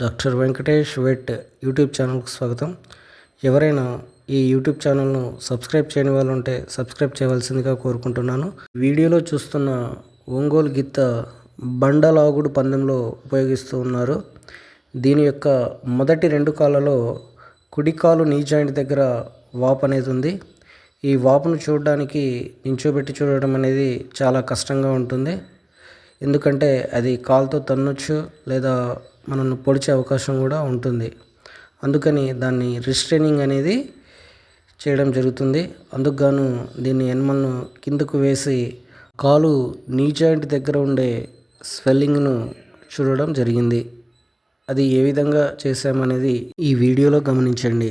Doctor Venkatesh wet YouTube ఛానల్కు స్వాగతం. ఎవరైనా ఈ యూట్యూబ్ ఛానల్ను సబ్స్క్రైబ్ చేయని వాళ్ళు ఉంటే సబ్స్క్రైబ్ చేయవలసిందిగా కోరుకుంటున్నాను. వీడియోలో చూస్తున్న ఒంగోలు గిత్త బండలాగుడు పందెంలో ఉపయోగిస్తూ ఉన్నారు. దీని యొక్క మొదటి రెండు కాళ్ళలో కుడి కాలు నీ జాయింట్ దగ్గర వాపు అనేది ఉంది. ఈ వాపును చూడడానికి నించోబెట్టి చూడడం అనేది చాలా కష్టంగా ఉంటుంది. ఎందుకంటే అది కాలుతో తన్నొచ్చు లేదా మనల్ని పొడిచే అవకాశం కూడా ఉంటుంది. అందుకని దాన్ని రిస్ట్రైనింగ్ అనేది చేయడం జరుగుతుంది. అందుకుగాను దీన్ని ఎన్మల్ను కిందకు వేసి కాలు నీ జాయింట్ దగ్గర ఉండే స్వెల్లింగ్ను చూడడం జరిగింది. అది ఏ విధంగా చేశామనేది ఈ వీడియోలో గమనించండి.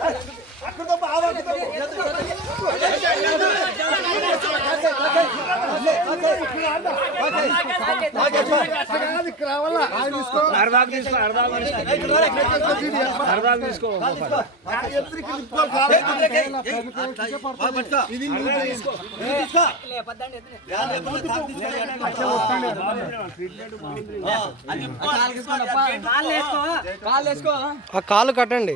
ఆ కాలు కట్టండి.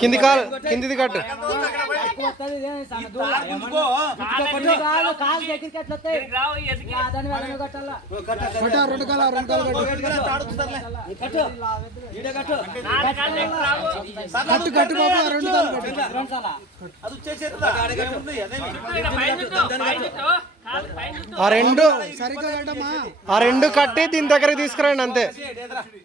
కింది కాలు కిందిది కట్టు. కట్టు కట్టు బాబు రెండు ఆ రెండు ఆ రెండు కట్టి దీని దగ్గర తీసుకురండి అంతే.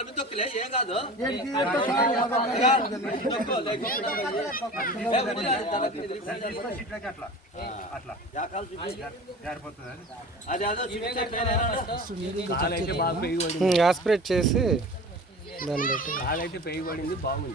మీద తొక్కులే ఏం కాదు. అది అదో? ఆస్పిరేట్ చేసి దాన్ని బట్టి. కాలైతే పెయి పడింది బాగుంది.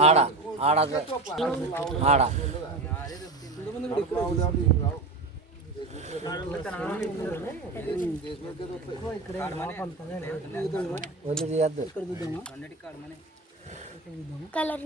ఆడ ఆడ ఆడ కలర్